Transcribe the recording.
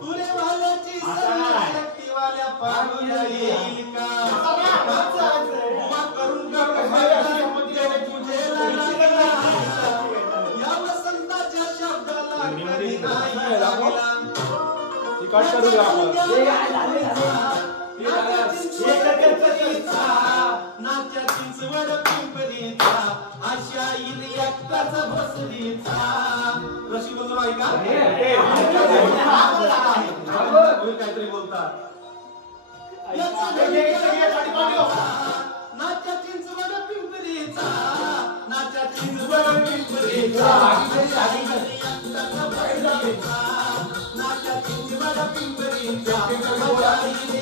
तुले वाल्याची शक्तीवाल्या पाडूला येईल का करून या वसंताच्या शब्दाला कधी नाही लागला नाच्या चिंचवड पिंपरीचा अशा इन एकटाचा बसलीचा रशी बोलतो ऐका काहीतरी बोलतात नाच्या चिंचवड पिंपरीचा नाच्या चिंचवड पिंपरीचा नाच्या चिंचवड पिंपरीचा गाडी